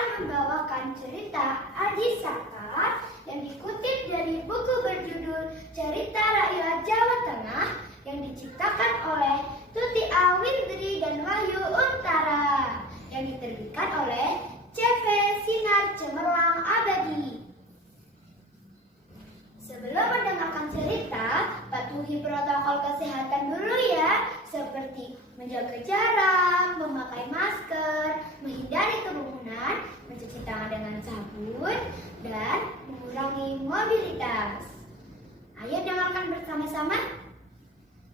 akan membawakan cerita Aji Saka yang dikutip dari buku berjudul Cerita Rakyat Jawa Tengah yang diciptakan oleh Tuti Awindri dan Wahyu Untara yang diterbitkan oleh CV Sinar Cemerlang Abadi. Sebelum mendengarkan cerita, patuhi protokol kesehatan dulu ya, seperti menjaga jarak, memakai masker, menghindari kerumunan, mencuci tangan dengan sabun, dan mengurangi mobilitas. Ayo dengarkan bersama-sama.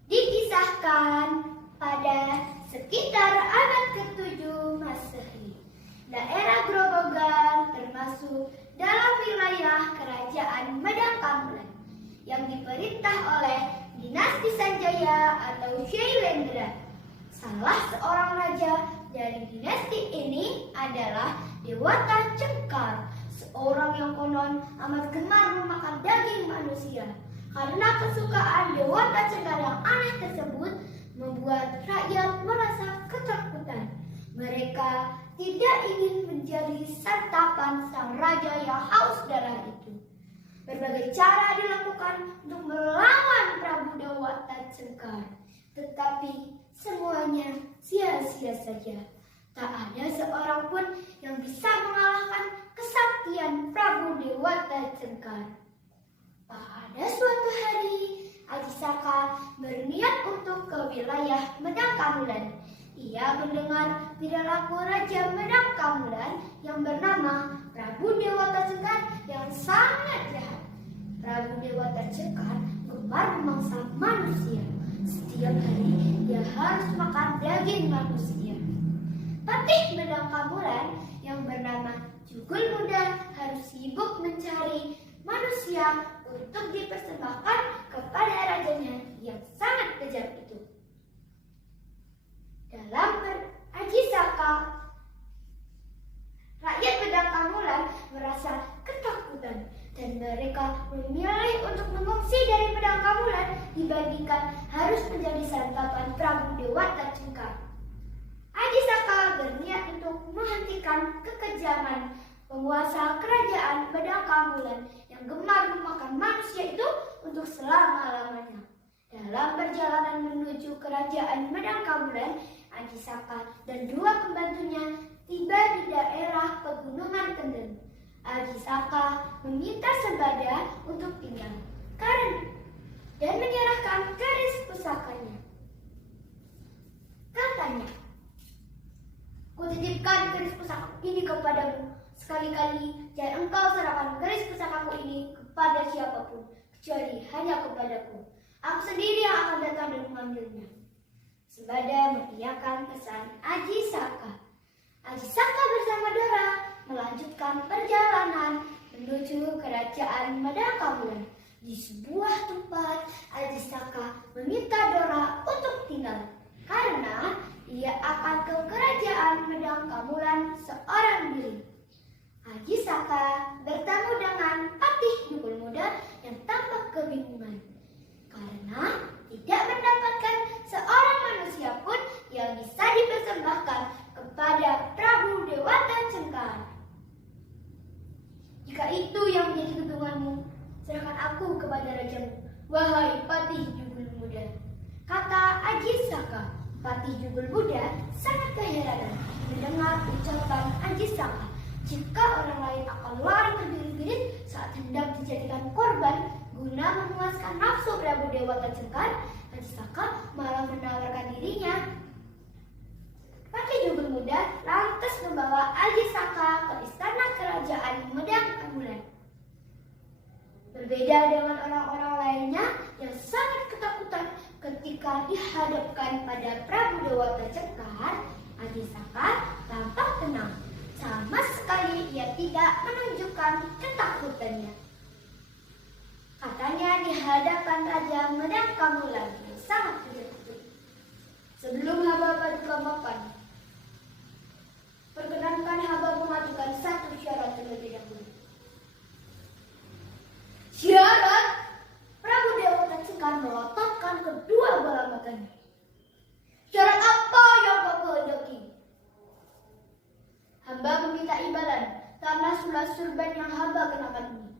Dikisahkan pada sekitar abad ke-7 Masehi, daerah Grobogan termasuk dalam wilayah Kerajaan Medang Kamulan yang diperintah oleh dinasti Sanjaya atau Syailendra. Salah seorang raja dari dinasti ini adalah Dewata Cengkar, seorang yang konon amat gemar memakan daging manusia. Karena kesukaan Dewata Cengkar yang aneh tersebut membuat rakyat merasa ketakutan. Mereka tidak ingin menjadi santapan sang raja yang haus darah itu. Berbagai cara dilakukan untuk melawan Prabu Dewata Cengkar, tetapi semuanya sia-sia saja. Tak ada seorang pun yang bisa mengalahkan kesaktian Prabu Dewata Cengkar. Pada suatu hari, Aji Saka berniat untuk ke wilayah Medang Kamulan. Ia mendengar perilaku Raja Medang Kamulan yang bernama Prabu Dewata Cengkar yang sangat jahat. Prabu Dewata Cengkar gemar memangsa manusia. Setiap hari dia harus makan daging manusia. Patih Medang Kamulan yang bernama Jugul Muda harus sibuk mencari manusia untuk dipersembahkan kepada rajanya yang sangat kejam itu. Dalam Aji Saka, rakyat Medang Kamulan merasa ketakutan dan mereka memilih untuk mengungsi dari Medang Kamulan dibandingkan harus menjadi santapan Prabu Dewata Cengkar. Aji Saka berniat untuk menghentikan kekejaman penguasa kerajaan Medang Kamulan yang gemar memakan manusia itu untuk selama-lamanya. Dalam perjalanan menuju kerajaan Medang Kamulan, Aji Saka dan dua pembantunya tiba di daerah pegunungan Kendeng. Aji Saka meminta Sembada untuk tinggal dan menyerahkan keris pusakanya. Katanya, "Kutitipkan keris pusaka ini kepadamu. Sekali-kali jangan engkau serahkan keris pusakaku ini kepada siapapun, kecuali hanya kepadaku. Aku sendiri yang akan datang dan mengambilnya." Sembada mengiyakan pesan Aji Saka. Aji Saka bersama Dora melanjutkan perjalanan menuju kerajaan Medang Kamulan. Di sebuah tempat, Aji Saka meminta Dora untuk tinggal karena ia akan ke kerajaan Medang Kamulan seorang diri. Aji Saka bertemu dengan Patih Jugul Muda yang tampak kebingungan karena tidak mendapatkan seorang manusia pun yang bisa dipersembahkan kepada Prabu Dewata Cengkar. "Jika itu yang menjadi kebingunganmu, serahkan aku kepada rajamu, wahai Patih Jugul Muda," kata Aji Saka. Patih Jugul Muda sangat keheranan mendengar ucapan Aji Saka. Jika orang lain akan lari terbirit-birit saat hendak dijadikan korban guna memuaskan nafsu Prabu Dewata Cengkar, Aji Saka malah menawarkan dirinya. Patih Jugul Muda lantas membawa Aji Saka ke istana kerajaan Medang Kamulan. Berbeda dengan orang-orang lainnya yang sangat ketakutan ketika dihadapkan pada Prabu Dewata Cengkar, Aji Saka tampak tenang. Sama sekali ia tidak menunjukkan ketakutannya. Katanya di hadapan Raja Medang Kamulan yang sangat kejam. "Sebelum hamba paduka makan, perkenankan hamba mengajukan satu syarat terlebih dahulu." "Syarat?" Prabu Dewata Cengkar melototkan kedua bola matanya. "Syarat apa yang kau kehendaki?" "Hamba meminta imbalan sembah surban yang hamba kenakan ini?"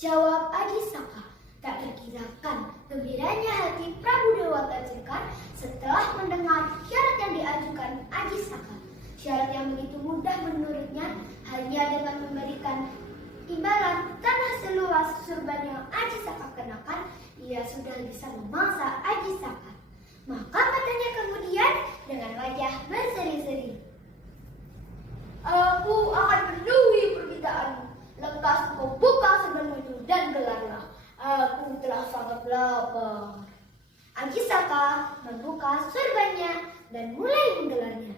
Jawab Aji Saka. Tak terkirakan gembiranya hati Prabu Dewata Cengkar setelah mendengar syarat yang diajukan Aji Saka. Syarat yang begitu mudah menurutnya, hanya dengan memberikan imbalan tanah seluas surban yang Aji Saka kenakan, ia sudah bisa memangsa Aji Saka. Maka katanya kemudian dengan wajah berseri-seri, "Aku akan penuhi permintaanmu. Lekas kau buka surbanmu itu dan gelarlah. Aku telah sangat lapar." Aji Saka membuka surbannya dan mulai menggelarnya.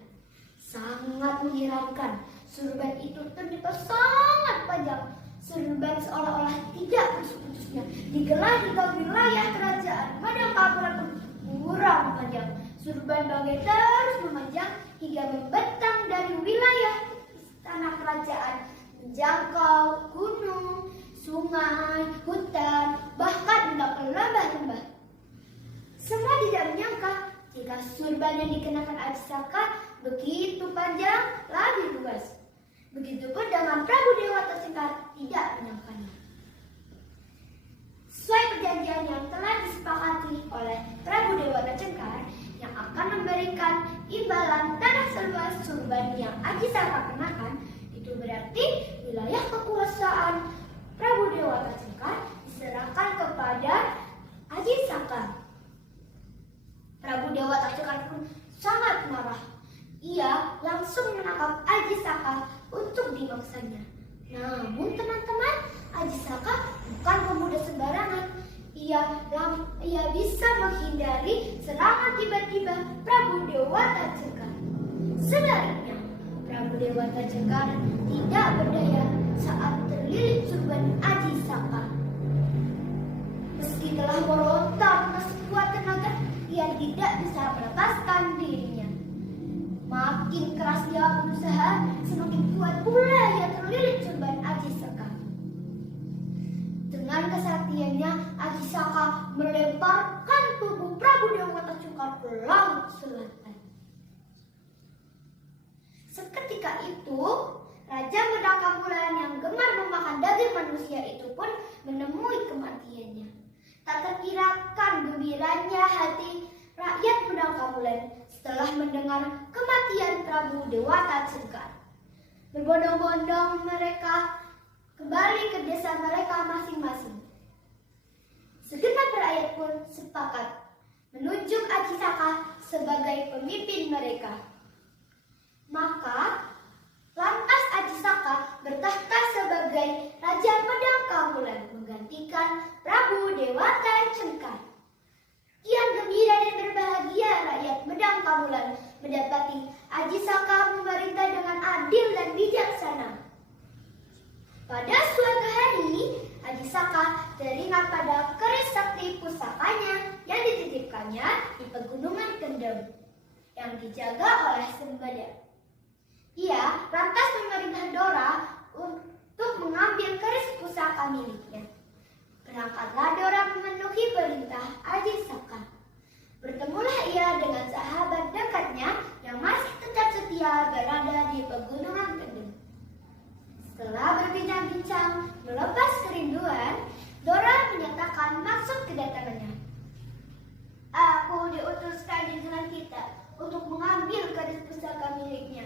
Sangat mengherankan, surban itu ternyata sangat panjang. Surban seolah-olah tidak putus-putusnya digelar di wilayah kerajaan Madangkabulan pun kurang panjang. Surban bagai terus memanjang hingga membentang dari wilayah istana kerajaan, menjangkau gunung, sungai, hutan, bahkan hendak ke lembah-lembah. Semua tidak menyangka jika surban yang dikenakan Aji Saka begitu panjang, lebih luas. Begitupun dengan Prabu Dewata Cengkar tidak menyangkanya. Sesuai perjanjian yang telah disepakati oleh Prabu Dewata Cengkar yang akan memberikan imbalan tanah seluas surban yang Aji Saka kenakan, itu berarti wilayah kekuasaan Prabu Dewata Cengkar diserahkan kepada Aji Saka. Prabu Dewata Cengkar pun sangat marah. Ia langsung menangkap Aji Saka untuk dimaksanya. Namun teman-teman, Aji Saka bukan pemuda sembarangan. Ia bisa menghindari serangan tiba-tiba Prabu Dewata Cengkar. Sebaliknya, Prabu Dewata Cengkar tidak berdaya saat terlilit surban Aji Saka. Meski telah meronta dengan sekuat tenaga, ia tidak bisa melepaskan dirinya. Makin keras dia berusaha, semakin kuat pula ia terlilit surban Aji Saka. Dengan kesaktiannya, Aji Saka melemparkan tubuh Prabu Dewata Cengkar ke laut selatan. Seketika itu, Raja Madangkabulan yang gemar memakan daging manusia itu pun menemui kematiannya. Tak terkirakan gembiranya hati rakyat Madangkabulan setelah mendengar kematian Prabu Dewata Cengkar. Berbondong-bondong mereka kembali ke desa mereka masing-masing. Segenap rakyat pun sepakat menunjuk Aji Saka sebagai pemimpin mereka. Maka lantas Aji Saka bertahta sebagai Raja Madangkabulan menggantikan Prabu Dewata Cengkar. Kian gembira dan berbahagia rakyat Madangkabulan mendapati Aji Saka memerintah dengan adil dan bijaksana. Pada suatu hari, Aji Saka teringat pada keris sakti pusakanya yang dititipkannya di pegunungan Kendeng yang dijaga oleh Sembada. Ia lantas memerintah Dora untuk mengambil keris pusaka miliknya. Berangkatlah Dora memenuhi perintah Aji Saka. Bertemulah ia dengan sahabat dekatnya yang masih tetap setia berada di pegunungan Kendeng. Setelah berbincang-bincang melepas kerinduan, Dora menyatakan maksud kedatangannya. "Aku diutus kanjeng kita untuk mengambil keris pusaka miliknya."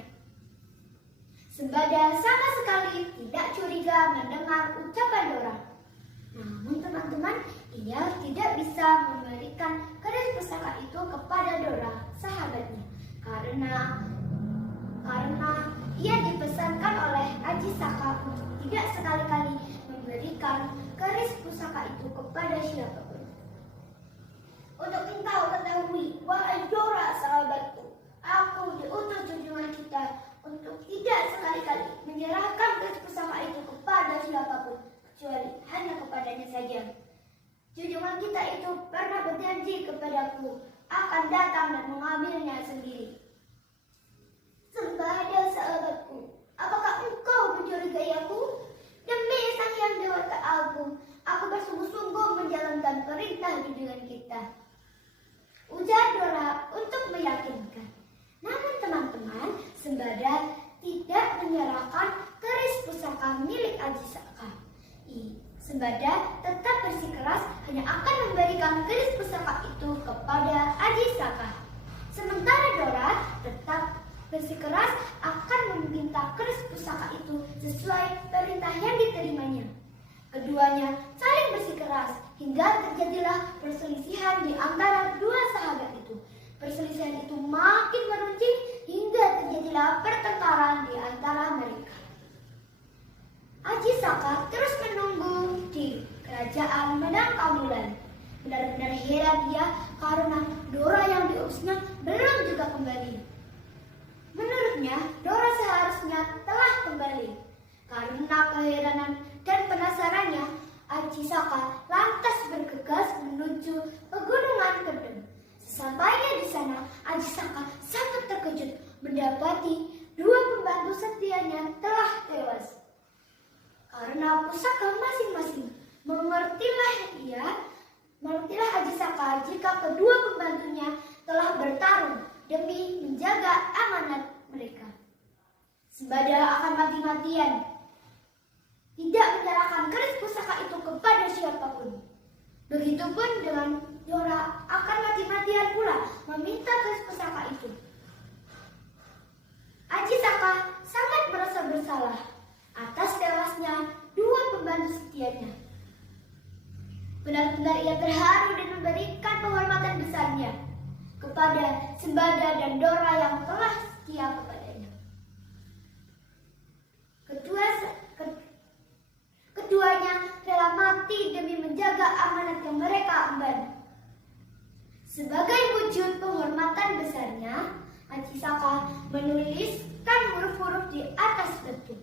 Sembada sama sekali tidak curiga mendengar ucapan Dora. Namun teman-teman, ia tidak bisa memberikan keris pusaka itu kepada Dora, sahabatnya, karena ia dipesankan oleh Aji Saka untuk tidak sekali-kali memberikan keris pusaka itu kepada siapapun. "Untuk engkau ketahui, wahai Dora sahabatku, aku diutus junjungan kita untuk tidak sekali-kali menyerahkan keris pusaka itu kepada siapapun, kecuali hanya kepadanya saja. Junjungan kita itu pernah berjanji kepadaku akan datang dan mengambilnya sendiri." "Sembada sahabatku, apakah engkau mencurigai aku? Demi Sang Hyang Dewata Agung, aku bersungguh-sungguh menjalankan perintah junjungan kita," ujar Dora untuk meyakinkan. Namun teman-teman, Sembada tidak menyerahkan keris pusaka milik Aji Saka. Sembada tetap bersikeras hanya akan memberikan keris pusaka itu kepada Aji Saka. Sementara Dora tetap bersikeras akan meminta keris pusaka itu sesuai perintah yang diterimanya. Keduanya saling bersikeras hingga terjadilah perselisihan di antara dua sahabat itu. Perselisihan itu makin meruncing hingga terjadilah pertengkaran di antara mereka. Aji Saka terus menunggu di kerajaan Medangkamulan. Benar-benar heran dia karena Dora yang diutusnya belum juga kembali. Menurutnya, Dora seharusnya telah kembali. Karena keheranan dan penasarannya, Aji Saka lantas bergegas menuju pegunungan Kedeng. Sesampainya di sana, Aji Saka sangat terkejut mendapati dua pembantu setianya telah tewas. Karena pusaka masing-masing, mengertilah Aji Saka jika kedua pembantunya telah bertarung demi menjaga amanat mereka. Sembada akan mati-matian, tidak menyerahkan keris pusaka itu kepada siapapun. Begitupun dengan Dora akan mati-matian pula meminta keris pusaka itu. Aji Saka sangat merasa bersalah atas tewasnya dua pembantu setianya. Benar-benar ia terharu dan memberikan penghormatan besarnya kepada Sembada dan Dora yang telah setia kepadanya. Keduanya rela mati demi menjaga amanat yang mereka emban. Sebagai wujud penghormatan besarnya, Aji Saka menuliskan huruf-huruf di atas batu.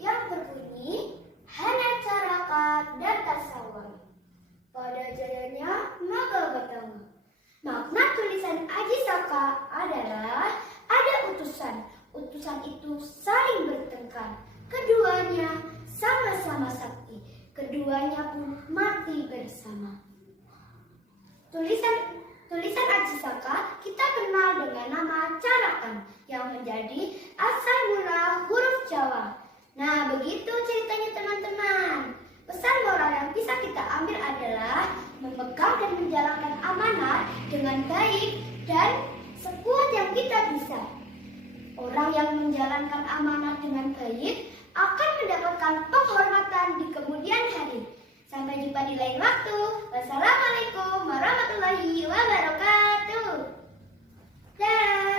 Yang berbunyi hanya caraka dan tasawuf. Pada jayanya naga pertama. Makna tulisan Aji Saka adalah ada utusan. Utusan itu saling bertengkar. Keduanya sama-sama sakti. Keduanya pun mati bersama. Tulisan Aji Saka kita kenal dengan nama carakan yang menjadi asal mula huruf Jawa. Nah, begitu ceritanya teman-teman. Pesan moral yang bisa kita ambil adalah memegang dan menjalankan amanat dengan baik dan sekuat yang kita bisa. Orang yang menjalankan amanat dengan baik akan mendapatkan penghormatan di kemudian hari. Sampai jumpa di lain waktu. Wassalamualaikum warahmatullahi wabarakatuh. Dah.